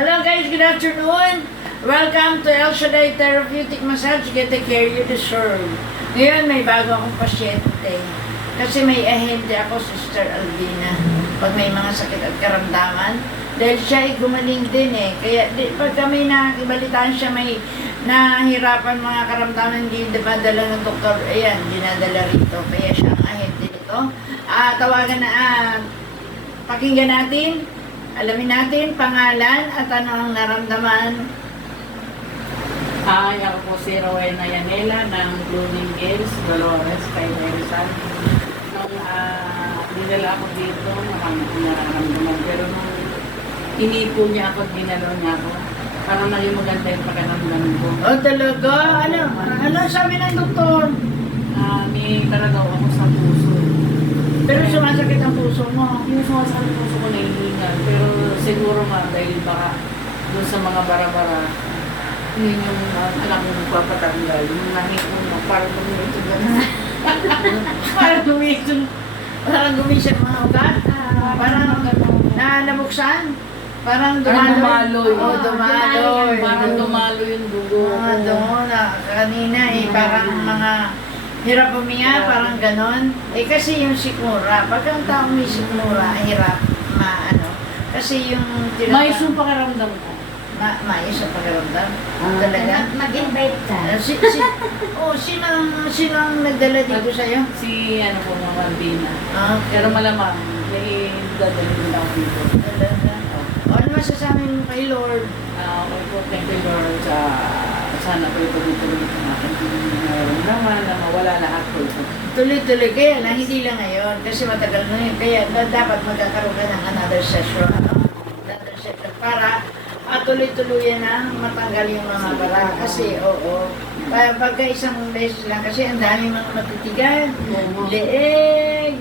Hello guys, good afternoon. Welcome to El Shaddai Therapeutic Massage. Get the care you deserve. Ngayon may bago akong pasyente. Kasi may ahente ako, Sister Alvina. Pag may mga sakit at karamdaman. Dahil siya ay gumaling din eh. Kaya pagka may nakibalitaan siya may nahirapan mga karamdaman, hindi dinadala ng doktor. Ayan, dinadala rito. Kaya siya ang ahente nito. Tawagan na, pakinggan natin. Alamin natin pangalan at ano ang naramdaman. Ako po si Rowena Yanela ng Blooming Hills, Dolores, kay Rizal. Nung dinala ako dito, nararamdaman. Pero nung inipo niya ako, dinalaw niya ako, parang naging maganda yung pagkaramdam ko. Oh, talaga? Ano sabi ng doktor? May karagaw ako sa puso. Pero sumasakit ang puso mo. Yung sumasakit ang puso ko nahihingal. Pero siguro nga dahil baka doon sa mga bara-bara, yun yung alam mo magpapatanggal. Yung nahihingal mo, parang gumising ka na. Parang gumising mga ugat. Parang nabuksan. Parang dumaloy. Oh, dumaloy. Parang dumaloy yung dugo. Doon. Kanina parang mga hirap huminga, parang ganon. Kasi yung sikmura, pag ang taong may sikmura, hirap Kasi yung Mais yung pakiramdam ko. Mais ang pakiramdam. Talaga? Mag-invite ka. Sino ang nagdala dito sa'yo? Si po mga Albina. Okay. Pero malamang, may dadalhin din ako dito. Talaga. Ano masasabi mo kay Lord? Okay po, thank you Lord. Sana po ito dito ng aking nararamdaman na mawala lahat po ito. Tuloy-tuloy. Kaya lang, hindi lang ngayon. Kasi matagal na yun. Kaya dapat magkakaroon ka ng another session. Another session. Para tuloy-tuluyan na matanggal yung mga bara. Kasi, pagka isang beses lang. Kasi ang dami mga matitigan. Leeg,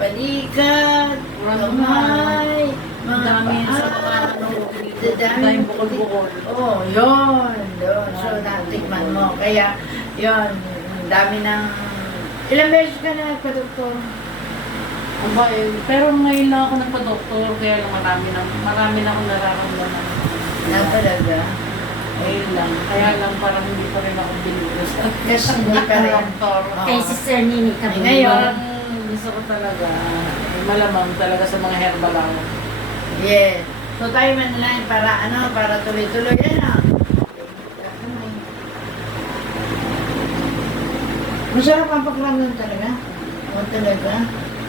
balikat, kamay, mga paa. Dahil bukol-bukol. Yun. So, natikman mo. Kaya, yun, dami ng... Ilang beses ka na nagpa-doktor? Pero ngayon lang ako nagpa-doktor, kaya lang marami na akong nararamdaman. Na talaga? Ngayon lang. Kaya lang parang hindi pa rin ako binigos. Kasi hindi pa rin. Kay Sister Nini ka po. Ngayon, Gusto ko talaga, malamang talaga sa mga herbal ako. yes. So, tayo man lang para tuloy-tuloy. Masarap ang pakiramdam talaga. Talaga.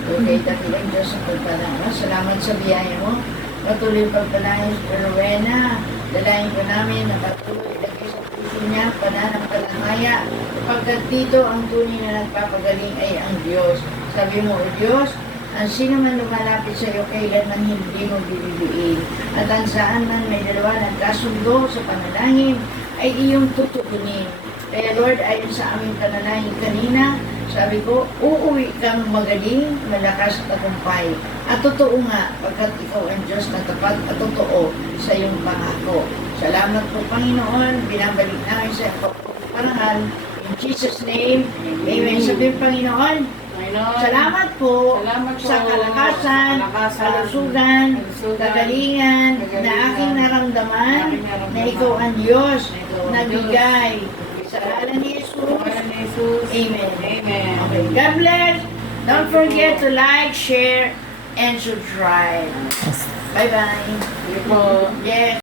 Okay, dakilang Diyos ang pagpalain. Salamat sa biyaya mo. Patuloy pagpalain sa Rowena. Dalayan ko namin na patuloy ilagay sa puso niya, pananampalataya. Pagkat dito ang tunay na nagpapagaling ay ang Diyos. Sabi mo, O Diyos, ang sino man lumalapit sa iyo, kailanman hindi mo bibibiin. At ang saan man may dalawa nagkasundo sa panalangin, ay iyong tutukunin. Kaya Lord, ayon sa aming panalangin kanina, sabi ko, uuwi kang magaling, malakas at tagumpay. At totoo nga, pagkat ikaw ang Diyos na tapat at totoo sa iyong pangako. Salamat po, Panginoon, binabalik namin sa iyong parangal. In Jesus' name, amen. Sabi Panginoon, salamat po sa kalakasan, kalusugan, kagalingan na aking naramdaman na ikaw ang Diyos na bigay. Sa ngalan ni Jesus. Amen. Amen. Okay. God bless. Don't forget to like, share, and subscribe. Bye-bye. Sige po. Yes.